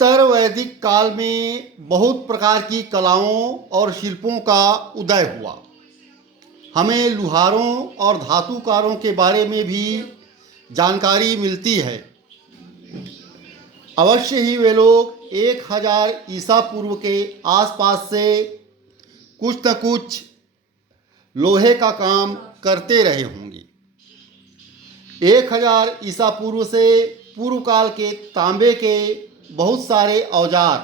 उत्तर वैदिक काल में बहुत प्रकार की कलाओं और शिल्पों का उदय हुआ। हमें लुहारों और धातुकारों के बारे में भी जानकारी मिलती है। अवश्य ही वे लोग 1000 ईसा पूर्व के आसपास से कुछ न कुछ लोहे का काम करते रहे होंगे। 1000 ईसा पूर्व से पूर्व काल के तांबे के बहुत सारे औजार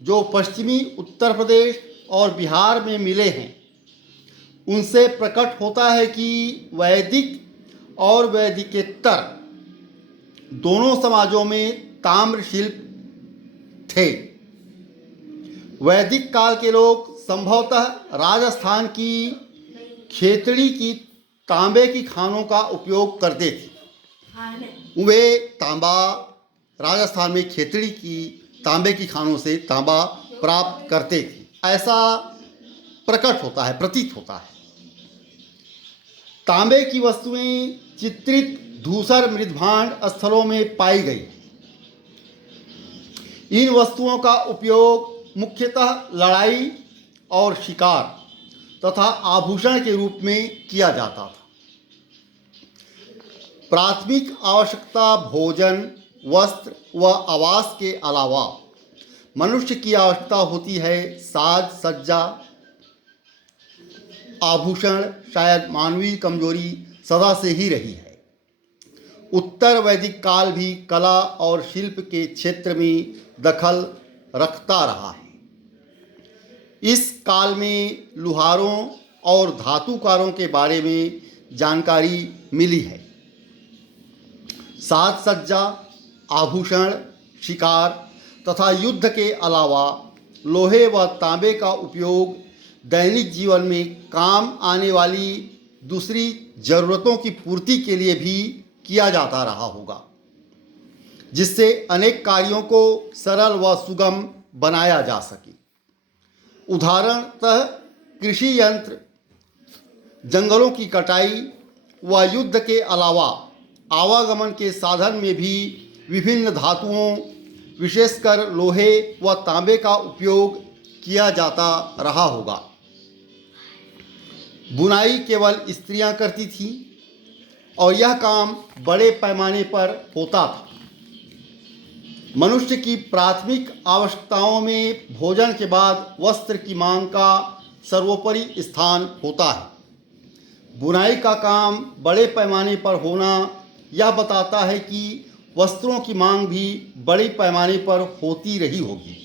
जो पश्चिमी उत्तर प्रदेश और बिहार में मिले हैं, उनसे प्रकट होता है कि वैदिक और वैदिकेतर दोनों समाजों में ताम्र शिल्प थे। वैदिक काल के लोग संभवतः राजस्थान की खेतड़ी की तांबे की खानों का उपयोग करते थे। वे तांबा राजस्थान में खेतड़ी की तांबे की खानों से तांबा प्राप्त करते थे, ऐसा प्रकट होता है, प्रतीत होता है। तांबे की वस्तुएं चित्रित धूसर मृदभांड स्थलों में पाई गई। इन वस्तुओं का उपयोग मुख्यतः लड़ाई और शिकार तथा आभूषण के रूप में किया जाता था। प्राथमिक आवश्यकता भोजन, वस्त्र व आवास के अलावा मनुष्य की आवश्यकता होती है साज सज्जा, आभूषण। शायद मानवीय कमजोरी सदा से ही रही है। उत्तर वैदिक काल भी कला और शिल्प के क्षेत्र में दखल रखता रहा है। इस काल में लुहारों और धातुकारों के बारे में जानकारी मिली है। साज सज्जा, आभूषण, शिकार तथा युद्ध के अलावा लोहे व तांबे का उपयोग दैनिक जीवन में काम आने वाली दूसरी जरूरतों की पूर्ति के लिए भी किया जाता रहा होगा, जिससे अनेक कार्यों को सरल व सुगम बनाया जा सके। उदाहरणतः कृषि यंत्र, जंगलों की कटाई व युद्ध के अलावा आवागमन के साधन में भी विभिन्न धातुओं, विशेषकर लोहे व तांबे का उपयोग किया जाता रहा होगा। बुनाई केवल स्त्रियां करती थीं और यह काम बड़े पैमाने पर होता था। मनुष्य की प्राथमिक आवश्यकताओं में भोजन के बाद वस्त्र की मांग का सर्वोपरि स्थान होता है। बुनाई का काम बड़े पैमाने पर होना यह बताता है कि वस्त्रों की मांग भी बड़े पैमाने पर होती रही होगी।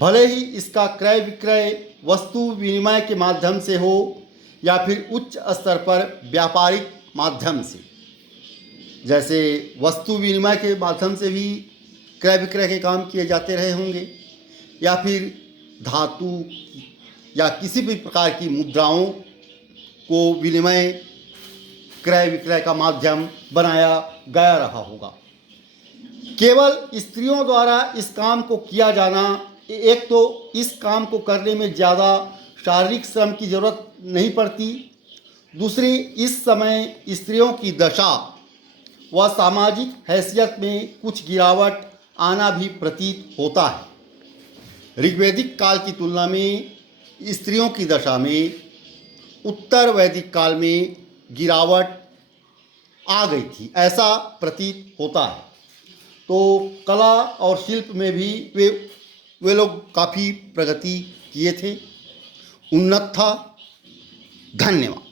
भले ही इसका क्रय विक्रय वस्तु विनिमय के माध्यम से हो या फिर उच्च स्तर पर व्यापारिक माध्यम से, जैसे वस्तु विनिमय के माध्यम से भी क्रय विक्रय के काम किए जाते रहे होंगे, या फिर धातु या किसी भी प्रकार की मुद्राओं को विनिमय क्रय विक्रय का माध्यम बनाया गया रहा होगा। केवल स्त्रियों द्वारा इस काम को किया जाना, एक तो इस काम को करने में ज़्यादा शारीरिक श्रम की जरूरत नहीं पड़ती, दूसरी इस समय स्त्रियों की दशा व सामाजिक हैसियत में कुछ गिरावट आना भी प्रतीत होता है। ऋग्वैदिक काल की तुलना में स्त्रियों की दशा में उत्तर वैदिक काल में गिरावट आ गई थी, ऐसा प्रतीत होता है। तो कला और शिल्प में भी वे लोग काफ़ी प्रगति किए थे, उन्नत था। धन्यवाद।